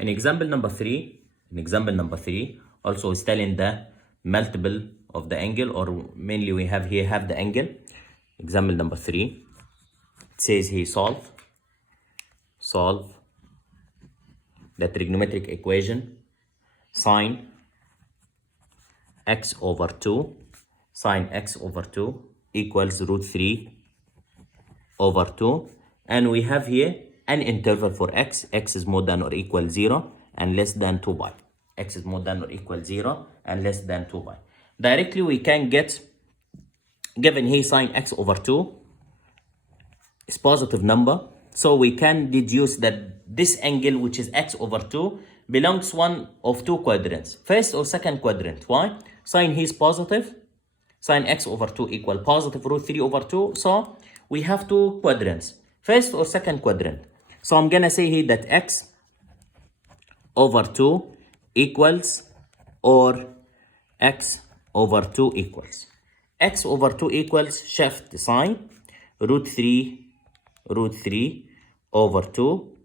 In example number three, also is telling the multiple of the angle, or mainly we have here the angle. Example number three, it says here solve the trigonometric equation sine x over 2 equals root 3 over 2, and we have here an interval for x is more than or equal 0 and less than 2 pi. X is more than or equal 0 and less than 2 pi. Directly we can get, given here sine x over 2 is positive number, so we can deduce that this angle, which is x over 2, belongs one of two quadrants, first or second quadrant. Why? Sine here is positive, sine x over 2 equal positive root 3 over 2, so we have two quadrants, first or second quadrant. So I'm gonna say here that x over 2 equals, or x over 2 equals. X over 2 equals, shift sign, root 3 over 2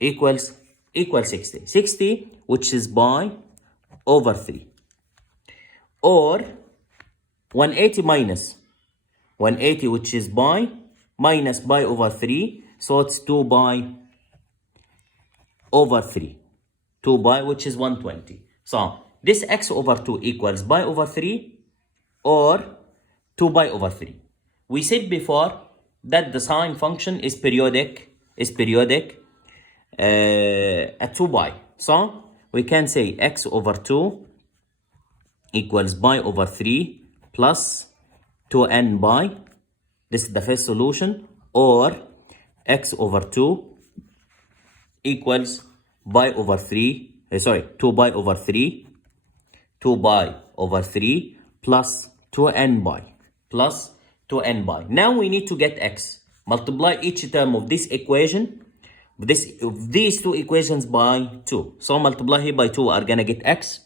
equals 60. 60, which is pi over 3. Or 180 minus 180, which is pi, minus pi over 3. So it's 2 pi over 3. 2 pi, which is 120. So this x over 2 equals pi over 3 or 2 pi over 3. We said before that the sine function is periodic at 2 pi. So we can say x over 2 equals pi over 3 plus 2n pi. This is the first solution. Or x over 2 equals 2 pi over 3 plus 2n pi. Now we need to get x. Multiply each term of this equation, these two equations, by 2. So multiply here by 2, are gonna get x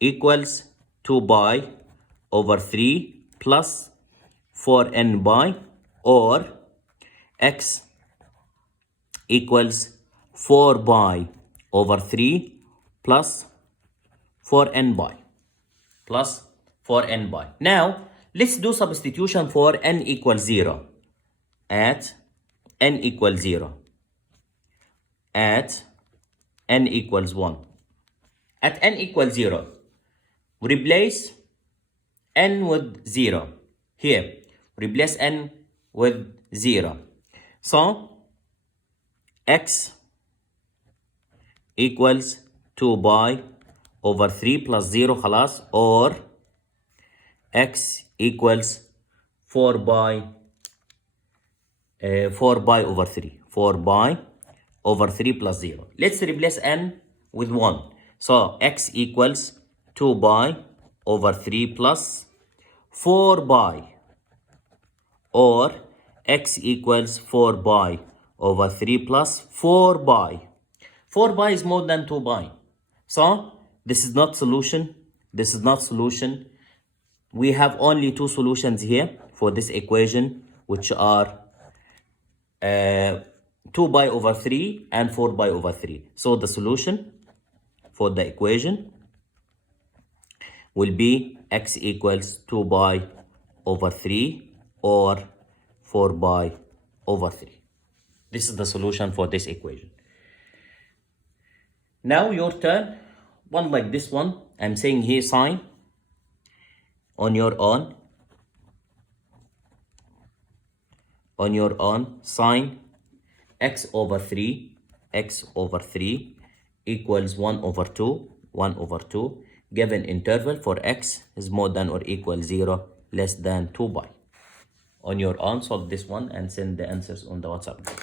equals 2 pi over 3 plus 4n pi, or x equals 4 pi over 3 plus 4n pi. Now let's do substitution for n equals 0 at n equals 0, at n equals 1. At n equals 0, replace n with 0. Here, replace n with 0. So x equals 2 pi over 3 plus 0 خلاص, or x equals 4 pi over 3. 4 pi over 3 plus 0. Let's replace n with 1. So x equals 2 pi over 3 plus 4 pi, or x equals 4 pi over 3 plus 4 pi. 4 pi is more than 2 pi. So this is not solution. We have only two solutions here for this equation, which are 2 pi over 3 and 4 pi over 3. So the solution for the equation will be x equals 2 pi over 3 or 4 pi over 3. This is the solution for this equation. Now your turn, one like this one. I'm saying here sine on your own. Sine x over 3 equals 1 over 2, given interval for x is more than or equal 0, less than 2 pi. On your own, solve this one and send the answers on the WhatsApp group.